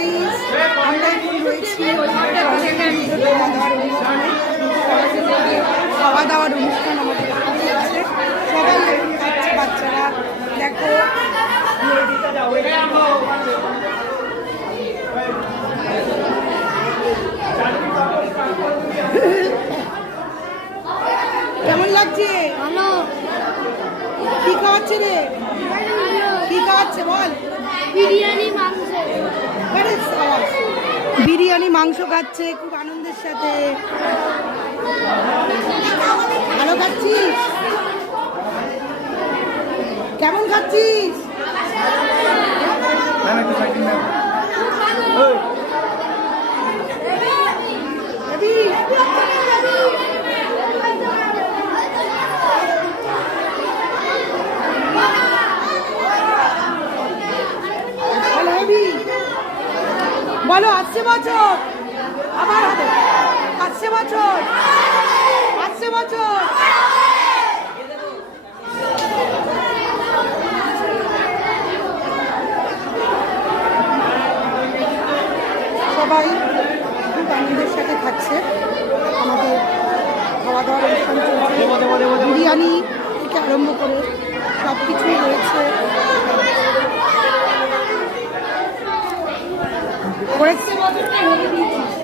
Guys, আমরা এখন রয়েছি খাওয়া দাওয়ার অনুষ্ঠান আমাদের হচ্ছে। সবাই খাচ্ছে, বাচ্চারা দেখো। কেমন লাগছে? ভালো। কি খাওয়াচ্ছে রে? কি খাওয়াচ্ছে বল? বিরিয়ানি মাংস। বিরিয়ানি মাংস খাচ্ছে খুব আনন্দের সাথে। ভালো খাচ্ছিস? কেমন খাচ্ছিস? বলো আসছে বছর আবার হবে, আসছে বছর, আসছে বছর। সবাই খুব আনন্দের সাথে খাচ্ছে। আমাদের খাওয়া দাওয়ার অনুষ্ঠান চলছে, বিরিয়ানি থেকে আরম্ভ করে সব কিছুই রয়েছে। করেছে